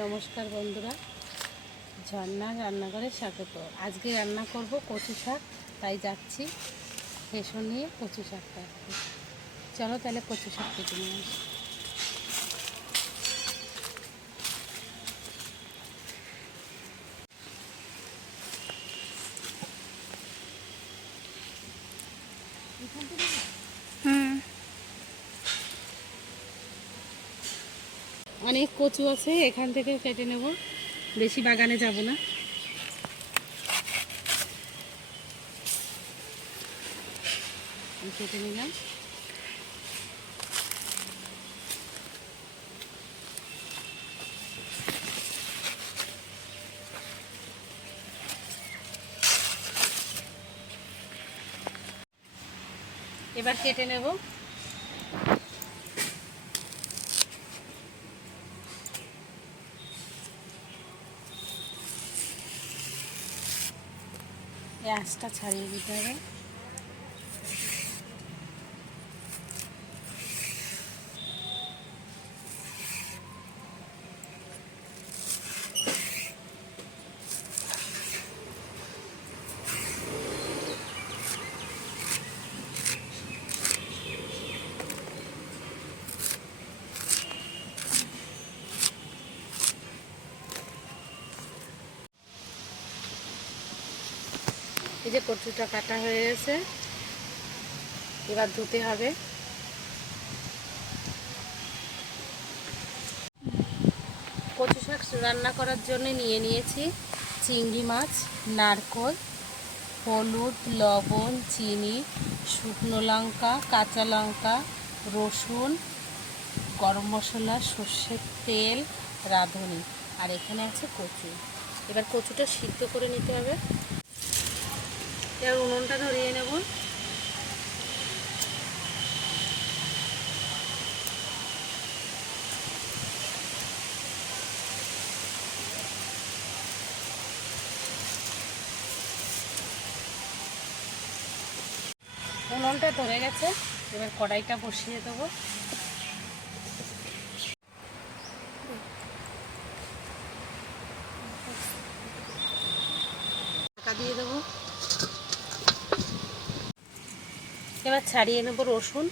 নমস্কার বন্ধুরা, ঝর্ণা রান্নাঘরে স্বাগত। আজকে রান্না করব কচু শাক, তাই যাচ্ছি বেসন নিয়ে কচু শাকটা। চলো তাহলে কচু শাক কেটে নিয়ে আসি। অনেক কচু আছে, এখান থেকে কেটে নেব, বেশি বাগানে যাব না। কেটে নিলাম। এবার কেটে নেব। এই আঁশটা ছাড়িয়ে দিতে হবে। এই যে কচুটা কাটা হয়ে গেছে, এবার ধুতে হবে। কচু শাক রান্না করার জন্য নিয়ে নিয়েছি চিংড়ি মাছ, নারকোল, হলুদ, লবণ, চিনি, শুকনো লঙ্কা, কাঁচা লঙ্কা, রসুন, গরম মশলা, সর্ষের তেল, রাঁধুনি, আর এখানে আছে কচু। এবার কচুটা সিদ্ধ করে নিতে হবে। এবার উনুনটা ধরিয়ে নেব। উনুনটা ধরে গেছে, এবার কড়াইটা বসিয়ে দেবো। ঢাকা দিয়ে দেবো। এবার ছাড়িয়ে নেব রসুন।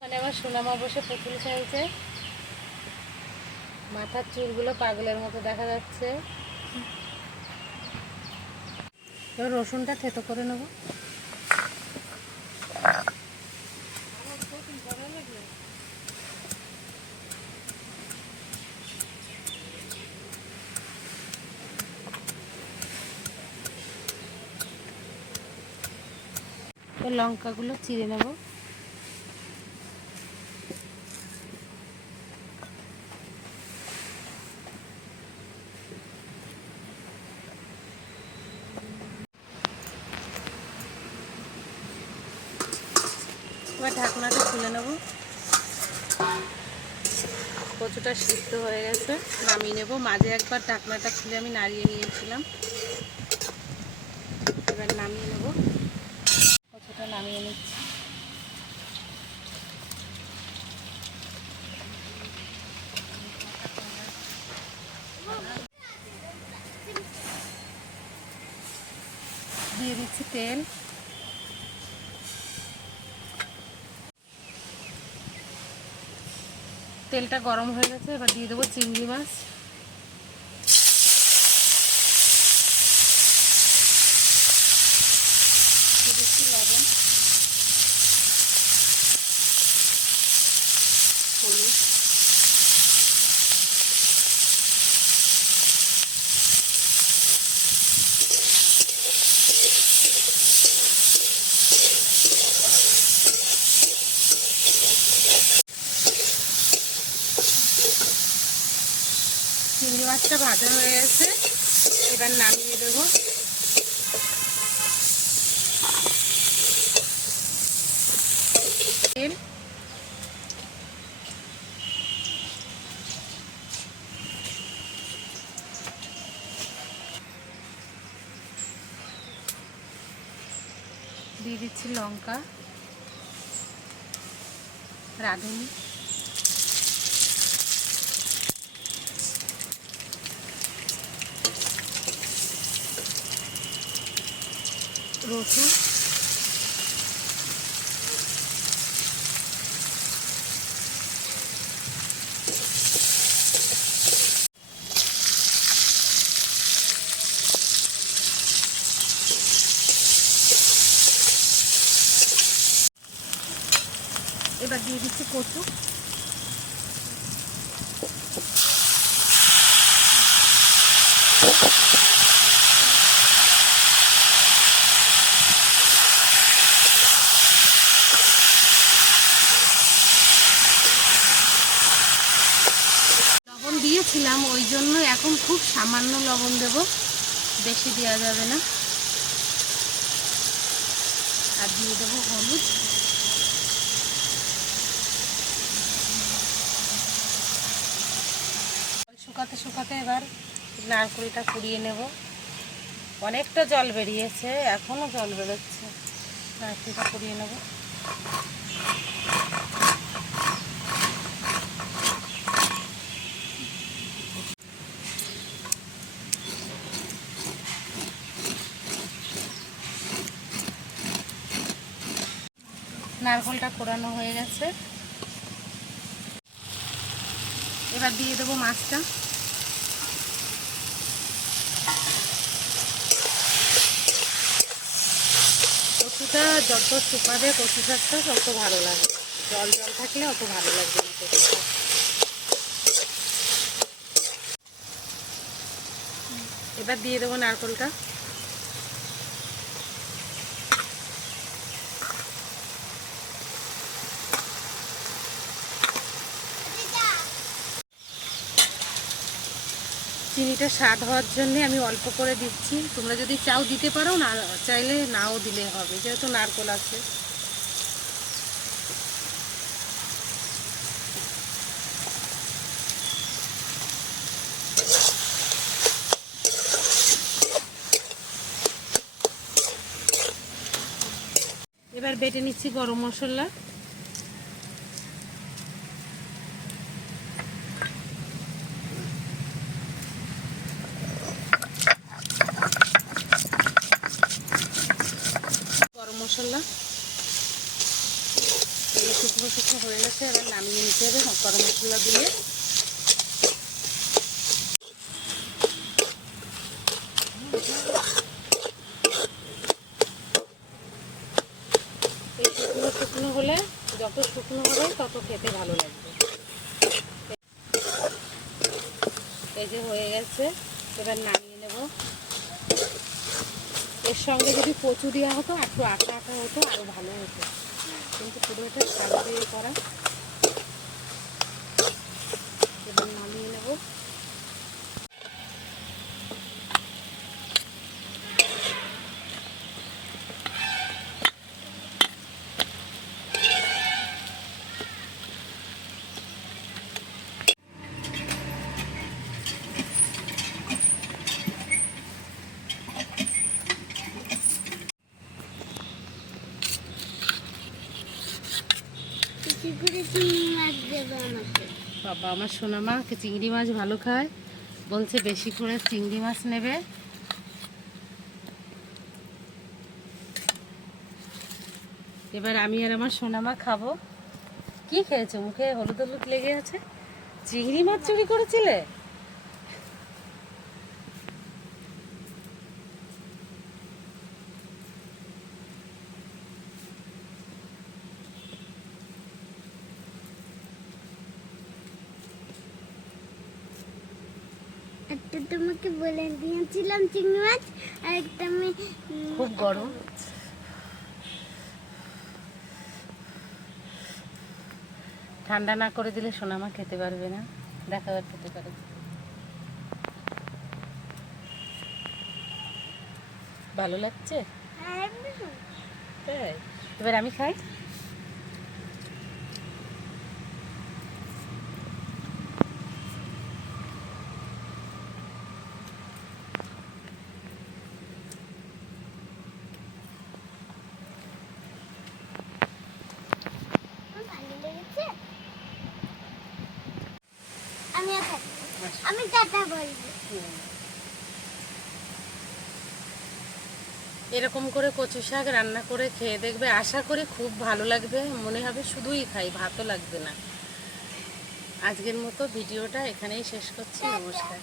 মানে আমার সোনামা বসে পুতুল খেলছে, মাথার চুলগুলো পাগলের মতো দেখা যাচ্ছে। এবার রসুনটা থেতো করে নেব। লঙ্কাগুলো চিড়ে নেব। এবার ঢাকনাটা খুলে নেব। কচুটা সিদ্ধ হয়ে গেছে, নামিয়ে নেব। মাঝে একবার ঢাকনাটা খুলে আমি নাড়িয়ে নিয়েছিলাম। এবার নামিয়ে নেব। কচুটা নামিয়ে নিচ্ছি। দিয়ে দিচ্ছি তেল। তেলটা গরম হয়ে গেছে, এবার দিয়ে দেবো চিংড়ি মাছ। দিয়ে দিচ্ছি লবণ, হলুদ, চিংড়ি মাছটা ভাজা হয়ে গেছে, এবার নামিয়ে দেবো। দিয়ে দিচ্ছি লঙ্কা, রাঁধুনি, রসুন, এবার দিয়ে দিচ্ছি কচু, লবণ দিয়েছিলাম ওই জন্য এখন খুব সামান্য লবণ দেব, বেশি দেওয়া যাবে না। আর দিয়ে দেবো হলুদ, শুকাতে শুকাতে এবার নারকেলটা কুড়িয়ে নেব। অনেকটা জল বেরিয়েছে, এখনও জল বেরোচ্ছে। নারকেলটা কুড়িয়ে নেব। নারকেলটা কোরানো হয়ে গেছে, এবার দিয়ে দেবো মাছটা। কচুটা যত শুকাবে কচু শাকটা তত ভালো লাগে, জল জল থাকলে অত ভালো লাগবে না কচু শাক। এবার দিয়ে দেবো নারকেলটা। চিনিটা স্বাদ হওয়ার জন্য আমি অল্প করে দিচ্ছি, তোমরা যদি চাও দিতে পারো, না চাইলে নাও দিলে হবে, যেহেতু নারকেল আছে। এবার বেটে নিচ্ছি গরম মশলা, মশলা এই শুকনো শুকনো হয়ে গেছে, এবার নামিয়ে নিতে হবে গরম মশলা দিয়ে। এই শুকনো শুকনো হলে, যত শুকনো হবে তত খেতে ভালো লাগবে। এই যে হয়ে গেছে, এবার নামিয়ে নেব। এর সঙ্গে যদি কচু দেওয়া হতো, একটু আটা আটা হতো, আরও ভালো হতো, কিন্তু পুরো এটা শাক দিয়ে করা। এবার নামিয়ে নেব। বাবা আমার সোনা মা চিংড়ি মাছ ভালো খায়, বলছে বেশি করে চিংড়ি মাছ নেবে। এবার আমি আর আমার সোনা মা খাবো। কি খেয়েছো? মুখে হলুদ হলুদ লেগে আছে। চিংড়ি মাছ চুরি করেছিলে? একটা তোমাকে বলে দিয়েছিলাম চিংড়ি মাছ, আর একটা আমি খুব গরম, ঠান্ডা না করে দিলে সোনামা খেতে পারবে না। দেখা যাক খেতে পারে। ভালো লাগছে? তাই এবার আমি খাই। আমিও থাকবো। আমি টাটা বলবো। এরকম করে কচু শাক রান্না করে খেয়ে দেখবে, আশা করি খুব ভালো লাগবে, মনে হবে শুধুই খাই, ভাতও লাগবে না। আজকের মতো ভিডিওটা এখানেই শেষ করছি। নমস্কার।